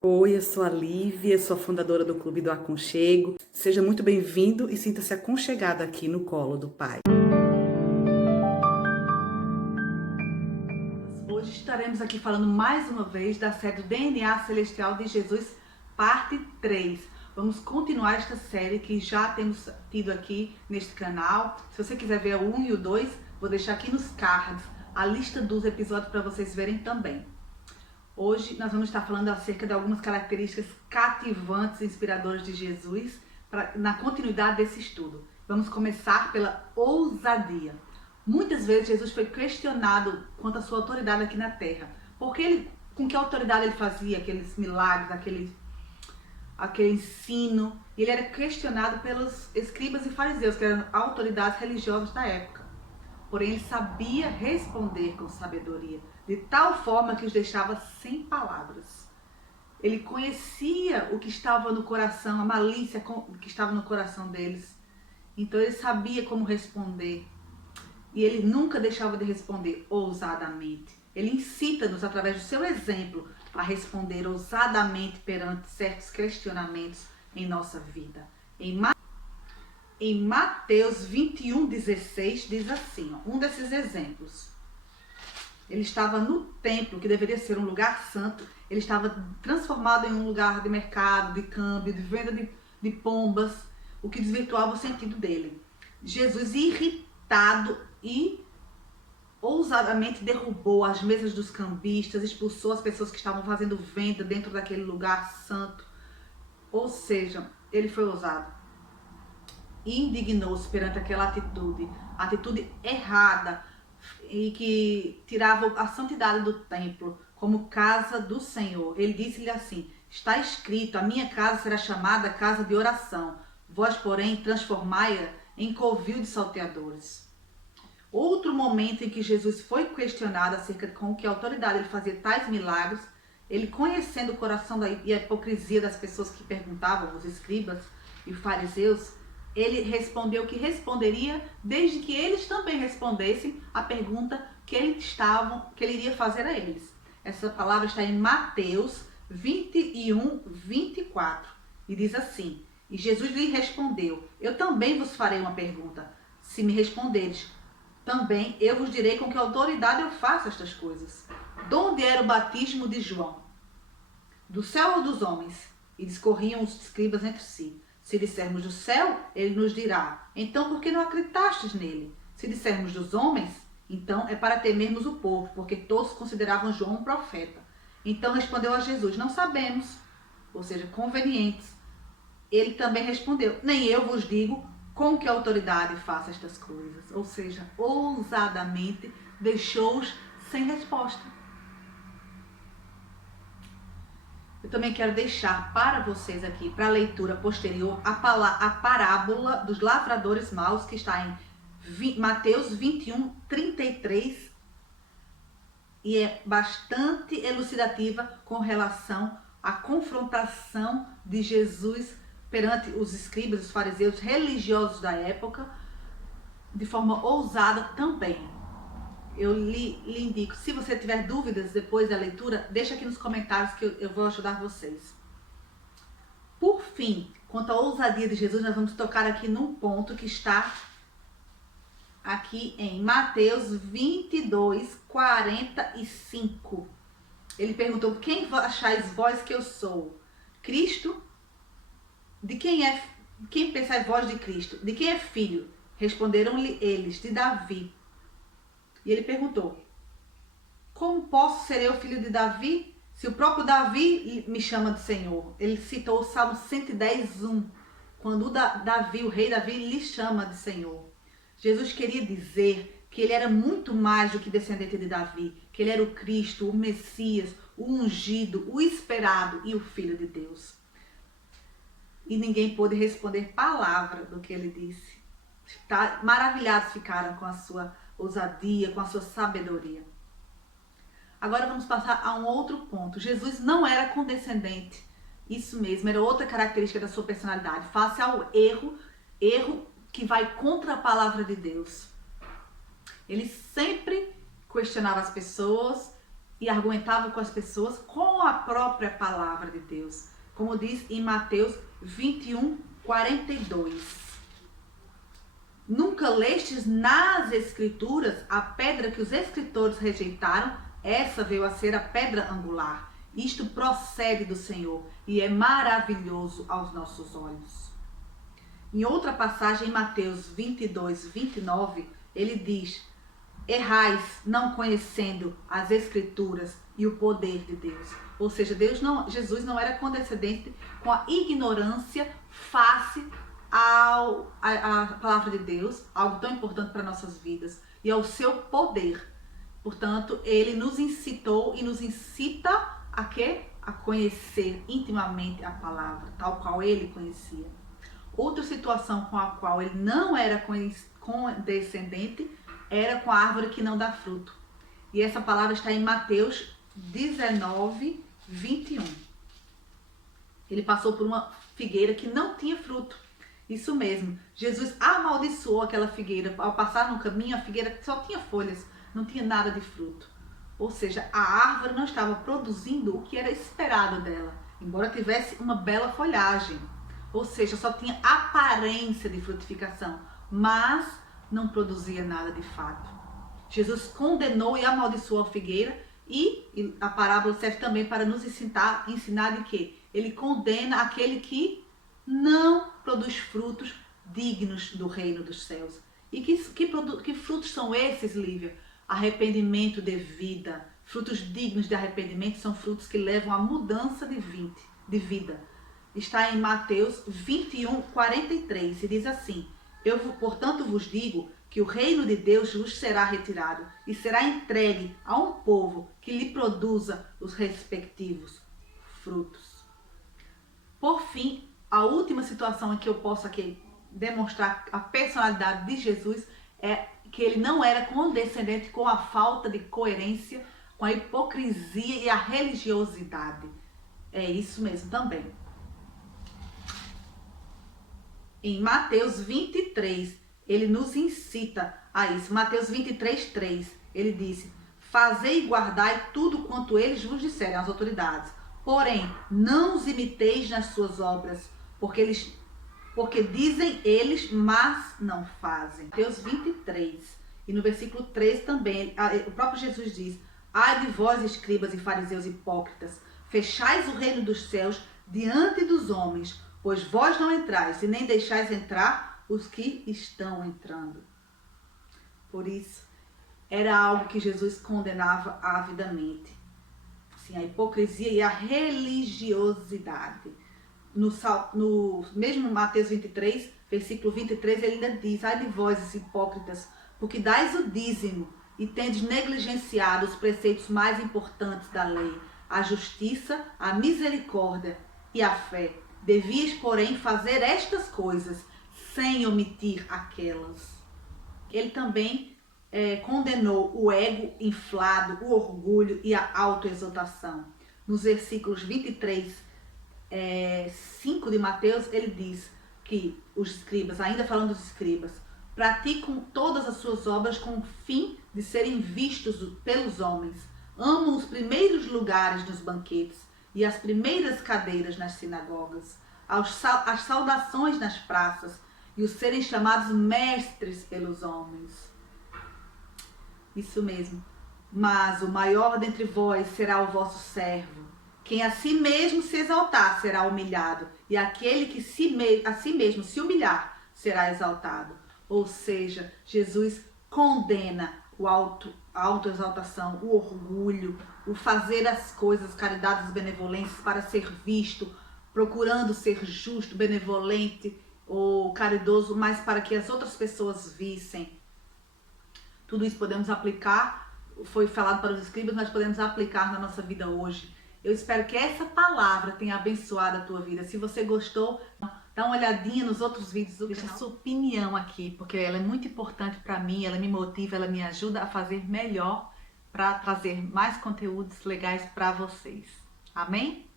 Oi, eu sou a Lívia, sou a fundadora do Clube do Aconchego. Seja muito bem-vindo e sinta-se aconchegado aqui no colo do Pai. Hoje estaremos aqui falando mais uma vez da série do DNA Celestial de Jesus, parte 3. Vamos continuar esta série que já temos tido aqui neste canal. Se você quiser ver o 1 e o 2, vou deixar aqui nos cards a lista dos episódios para vocês verem também. Hoje nós vamos estar falando acerca de algumas características cativantes e inspiradoras de Jesus na continuidade desse estudo. Vamos começar pela ousadia. Muitas vezes Jesus foi questionado quanto à sua autoridade aqui na terra. Com que autoridade ele fazia aqueles milagres, aquele ensino? Ele era questionado pelos escribas e fariseus, que eram autoridades religiosas da época. Porém, ele sabia responder com sabedoria, de tal forma que os deixava sem palavras. Ele conhecia o que estava no coração, a malícia que estava no coração deles. Então, ele sabia como responder. E ele nunca deixava de responder ousadamente. Ele incita-nos, através do seu exemplo, a responder ousadamente perante certos questionamentos em nossa vida. Em Mateus 21:16 diz assim, um desses exemplos. Ele estava no templo, que deveria ser um lugar santo. Ele estava transformado em um lugar de mercado, de câmbio, de venda de pombas, o que desvirtuava o sentido dele. Jesus, irritado e ousadamente, derrubou as mesas dos cambistas, expulsou as pessoas que estavam fazendo venda dentro daquele lugar santo. Ou seja, ele foi ousado. E indignou-se perante aquela atitude errada e que tirava a santidade do templo como casa do Senhor. Ele disse-lhe assim: está escrito, a minha casa será chamada casa de oração, vós, porém, transformai-a em covil de salteadores. Outro momento em que Jesus foi questionado acerca de com que autoridade ele fazia tais milagres, ele, conhecendo o coração e a hipocrisia das pessoas que perguntavam, os escribas e os fariseus, ele respondeu que responderia desde que eles também respondessem a pergunta que ele iria fazer a eles. Essa palavra está em Mateus 21:24 e diz assim: e Jesus lhe respondeu: eu também vos farei uma pergunta. Se me responderes, também eu vos direi com que autoridade eu faço estas coisas. De onde era o batismo de João? Do céu ou dos homens? E discorriam os escribas entre si. Se dissermos do céu, ele nos dirá: então por que não acreditastes nele? Se dissermos dos homens, então é para temermos o povo, porque todos consideravam João um profeta. Então respondeu a Jesus: não sabemos, ou seja, convenientes. Ele também respondeu: nem eu vos digo com que autoridade faço estas coisas. Ou seja, ousadamente deixou-os sem resposta. Eu também quero deixar para vocês aqui, para a leitura posterior, a parábola dos lavradores maus, que está em Mateus 21:33, e é bastante elucidativa com relação à confrontação de Jesus perante os escribas, os fariseus religiosos da época, de forma ousada também. Eu lhe indico, se você tiver dúvidas depois da leitura, deixa aqui nos comentários que eu vou ajudar vocês. Por fim, quanto à ousadia de Jesus, nós vamos tocar aqui num ponto que está aqui em Mateus 22:45. Ele perguntou: quem achais vós que eu sou? Cristo? De quem pensais vós de Cristo? De quem é filho? Responderam-lhe eles: de Davi. E ele perguntou: como posso ser eu filho de Davi, se o próprio Davi me chama de Senhor? Ele citou o Salmo 110:1, quando o rei Davi lhe chama de Senhor. Jesus queria dizer que ele era muito mais do que descendente de Davi, que ele era o Cristo, o Messias, o ungido, o esperado e o Filho de Deus. E ninguém pôde responder palavra do que ele disse. Maravilhados ficaram com a sua ousadia, com a sua sabedoria. Agora vamos passar a um outro ponto. Jesus não era condescendente. Isso mesmo, era outra característica da sua personalidade. Face ao erro que vai contra a palavra de Deus. Ele sempre questionava as pessoas, e argumentava com as pessoas com a própria palavra de Deus. Como diz em Mateus 21:42. Nunca lestes nas Escrituras a pedra que os escritores rejeitaram? Essa veio a ser a pedra angular. Isto procede do Senhor e é maravilhoso aos nossos olhos. Em outra passagem, em Mateus 22:29, ele diz: errais não conhecendo as Escrituras e o poder de Deus. Ou seja, Jesus não era condescendente com a ignorância face à palavra de Deus, algo tão importante para nossas vidas, e ao seu poder. Portanto, ele nos incitou e nos incita a quê? A conhecer intimamente a palavra, tal qual ele conhecia. Outra situação com a qual ele não era condescendente era com a árvore que não dá fruto. E essa palavra está em Mateus 19:21. Ele passou por uma figueira que não tinha fruto. Isso mesmo, Jesus amaldiçoou aquela figueira. Ao passar no caminho, a figueira só tinha folhas, não tinha nada de fruto. Ou seja, a árvore não estava produzindo o que era esperado dela, embora tivesse uma bela folhagem. Ou seja, só tinha aparência de frutificação, mas não produzia nada de fato. Jesus condenou e amaldiçoou a figueira, e a parábola serve também para nos ensinar de que ele condena aquele que não produz frutos dignos do reino dos céus. E que frutos são esses, Lívia? Arrependimento de vida. Frutos dignos de arrependimento são frutos que levam à mudança de vida. Está em Mateus 21:43 e diz assim: portanto vos digo que o reino de Deus vos será retirado e será entregue a um povo que lhe produza os respectivos frutos. Por fim, a última situação em que eu posso aqui demonstrar a personalidade de Jesus é que ele não era condescendente com a falta de coerência, com a hipocrisia e a religiosidade. É isso mesmo também. Em Mateus 23, ele nos incita a isso. Mateus 23:3, ele disse: fazei e guardai tudo quanto eles vos disserem, as autoridades. Porém, não os imiteis nas suas obras, porque dizem eles, mas não fazem. Mateus 23, e no versículo 13 também, o próprio Jesus diz: ai de vós, escribas e fariseus hipócritas, fechais o reino dos céus diante dos homens, pois vós não entrais e nem deixais entrar os que estão entrando. Por isso, era algo que Jesus condenava avidamente. Assim, a hipocrisia e a religiosidade. No mesmo Mateus 23, versículo 23, ele ainda diz: ai de vós, hipócritas, porque dais o dízimo e tendes negligenciado os preceitos mais importantes da lei, a justiça, a misericórdia e a fé. Devias, porém, fazer estas coisas sem omitir aquelas. Ele também condenou o ego inflado, o orgulho e a autoexaltação. Nos versículos 23:5 de Mateus, ele diz que os escribas, ainda falando dos escribas, praticam todas as suas obras com o fim de serem vistos pelos homens. Amam os primeiros lugares nos banquetes e as primeiras cadeiras nas sinagogas, as saudações nas praças e os serem chamados mestres pelos homens. Isso mesmo. Mas o maior dentre vós será o vosso servo. Quem a si mesmo se exaltar será humilhado, e aquele que a si mesmo se humilhar será exaltado. Ou seja, Jesus condena a autoexaltação, o orgulho, o fazer as coisas, caridades, benevolências para ser visto, procurando ser justo, benevolente ou caridoso, mas para que as outras pessoas vissem. Tudo isso podemos aplicar, foi falado para os escribas, nós podemos aplicar na nossa vida hoje. Eu espero que essa palavra tenha abençoado a tua vida. Se você gostou, dá uma olhadinha nos outros vídeos do canal. Deixa a sua opinião aqui, porque ela é muito importante para mim, ela me motiva, ela me ajuda a fazer melhor, para trazer mais conteúdos legais para vocês. Amém?